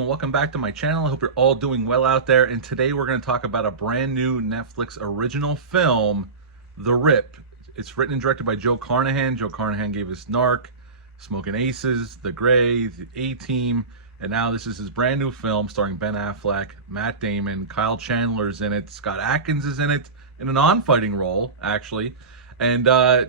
and welcome back to my channel. I hope you're all doing well out there, and today we're going to talk about a brand new Netflix original film, The Rip. It's written and directed by Joe Carnahan. Joe Carnahan gave us Narc, Smoking Aces, The Grey, The A-Team, and now this is his brand new film starring Ben Affleck, Matt Damon, Kyle Chandler's in it, Scott Adkins is in it, in a non-fighting role, actually. And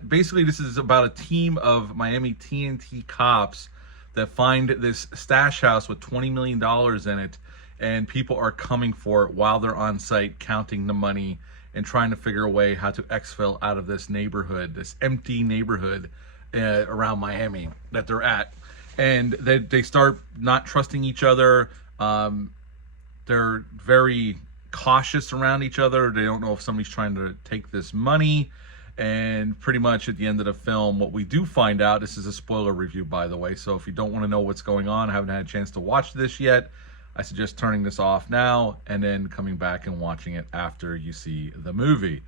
basically this is about a team of Miami TNT cops that find this stash house with $20 million in it, and people are coming for it while they're on site counting the money and trying to figure a way how to exfil out of this neighborhood, this empty neighborhood around Miami that they're at. And they start not trusting each other. They're very cautious around each other. They don't know if somebody's trying to take this money. And pretty much at the end of the film, what we do find out, this is a spoiler review, by the way, so if you don't want to know what's going on, haven't had a chance to watch this yet, I suggest turning this off now and then coming back and watching it after you see the movie.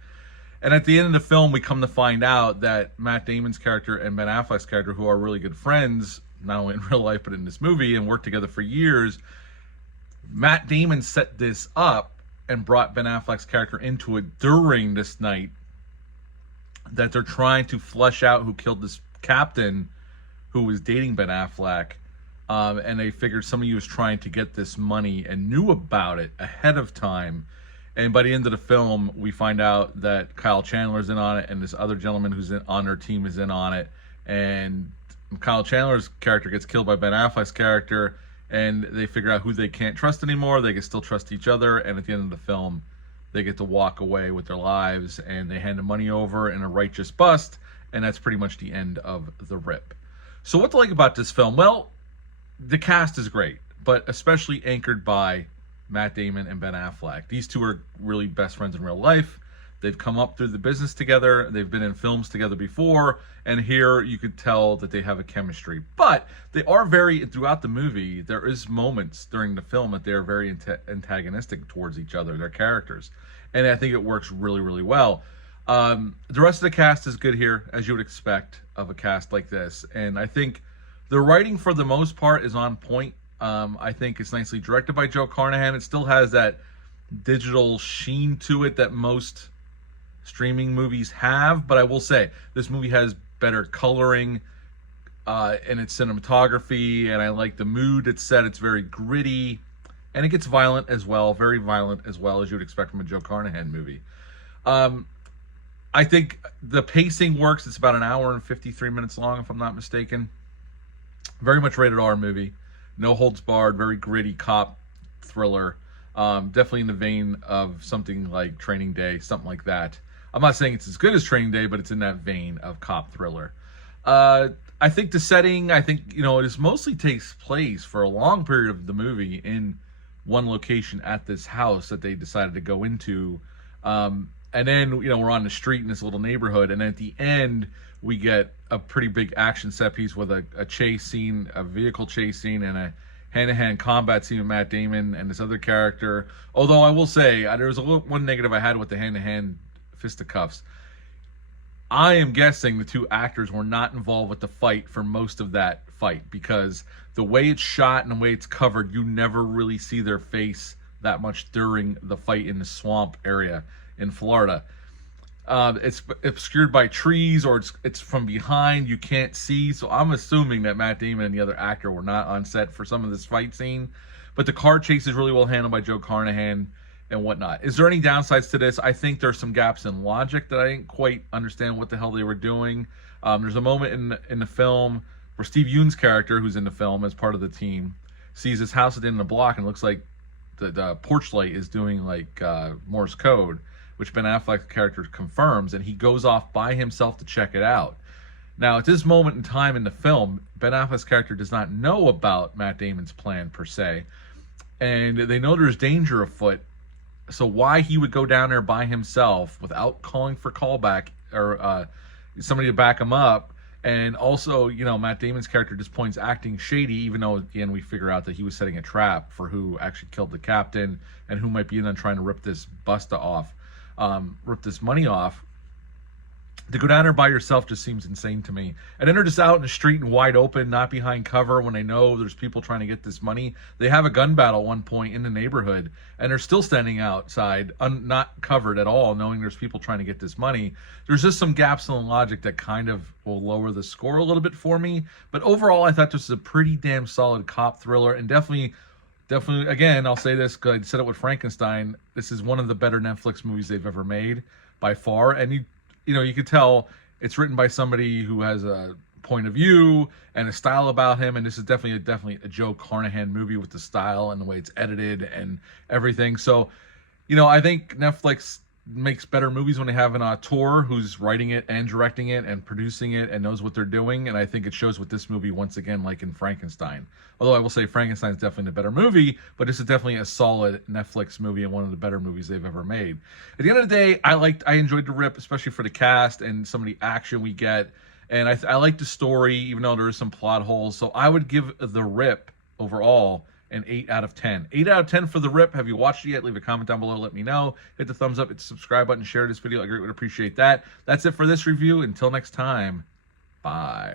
And at the end of the film, we come to find out that Matt Damon's character and Ben Affleck's character, who are really good friends, not only in real life but in this movie, and worked together for years, Matt Damon set this up and brought Ben Affleck's character into it during this night that they're trying to flush out who killed this captain who was dating Ben Affleck. And they figured somebody was trying to get this money and knew about it ahead of time. And by the end of the film, we find out that Kyle Chandler's in on it, and this other gentleman who's on their team is in on it. And Kyle Chandler's character gets killed by Ben Affleck's character, and they figure out who they can't trust anymore. They can still trust each other, and at the end of the film, they get to walk away with their lives, and they hand the money over in a righteous bust, and that's pretty much the end of The Rip. So what to like about this film? Well, the cast is great, but especially anchored by Matt Damon and Ben Affleck. These two are really best friends in real life. They've come up through the business together. They've been in films together before, and here you could tell that they have a chemistry. But they are throughout the movie, there is moments during the film that they're very antagonistic towards each other, their characters. And I think it works really, really well. The rest of the cast is good here, as you would expect of a cast like this. And I think the writing, for the most part, is on point. I think it's nicely directed by Joe Carnahan. It still has that digital sheen to it that most streaming movies have, but I will say this movie has better coloring in its cinematography, and I like the mood it's set. It's very gritty, and it gets violent as well, very violent as well, as you would expect from a Joe Carnahan movie. I think the pacing works. It's about an hour and 53 minutes long, if I'm not mistaken. Very much rated R movie, no holds barred, very gritty cop thriller. Definitely in the vein of something like Training Day, something like that. I'm not saying it's as good as Training Day, but it's in that vein of cop thriller. I think the setting, it mostly takes place for a long period of the movie in one location at this house that they decided to go into. And then, we're on the street in this little neighborhood, and then at the end, we get a pretty big action set piece with a chase scene, a vehicle chase scene, and a hand-to-hand combat scene with Matt Damon and this other character. Although I will say, there was one negative I had with the hand-to-hand fisticuffs. I am guessing the two actors were not involved with the fight for most of that fight, because the way it's shot and the way it's covered, you never really see their face that much during the fight in the swamp area in Florida. It's obscured by trees, or it's from behind, you can't see. So I'm assuming that Matt Damon and the other actor were not on set for some of this fight scene. But the car chase is really well handled by Joe Carnahan and whatnot. Is there any downsides to this? I think there's some gaps in logic that I didn't quite understand what the hell they were doing. There's a moment in the film where Steve Yeun's character, who's in the film as part of the team, sees his house at the end of the block, and it looks like the porch light is doing like Morse code, which Ben Affleck's character confirms, and he goes off by himself to check it out. Now, at this moment in time in the film, Ben Affleck's character does not know about Matt Damon's plan, per se, and they know there's danger afoot. So why he would go down there by himself without calling for callback or somebody to back him up, and also, Matt Damon's character just points acting shady, even though at the end we figure out that he was setting a trap for who actually killed the captain and who might be in on trying to rip this money off. To go down there by yourself just seems insane to me. And then they're just out in the street and wide open, not behind cover when they know there's people trying to get this money. They have a gun battle at one point in the neighborhood, and they're still standing outside, not covered at all, knowing there's people trying to get this money. There's just some gaps in the logic that kind of will lower the score a little bit for me. But overall, I thought this was a pretty damn solid cop thriller, and definitely, again, I'll say this because I said it with Frankenstein. This is one of the better Netflix movies they've ever made by far, and you could tell it's written by somebody who has a point of view and a style about him, and this is definitely a Joe Carnahan movie with the style and the way it's edited and everything. So, I think Netflix makes better movies when they have an auteur who's writing it and directing it and producing it and knows what they're doing, and I think it shows with this movie once again, like in Frankenstein. Although I will say Frankenstein is definitely the better movie, but this is definitely a solid Netflix movie and one of the better movies they've ever made. At the end of the day, I enjoyed The Rip, especially for the cast and some of the action we get, and I like the story, even though there is some plot holes. So I would give The Rip overall an 8 out of 10. 8 out of 10 for The Rip. Have you watched it yet? Leave a comment down below. Let me know. Hit the thumbs up, hit the subscribe button, share this video. I greatly would appreciate that. That's it for this review. Until next time, bye.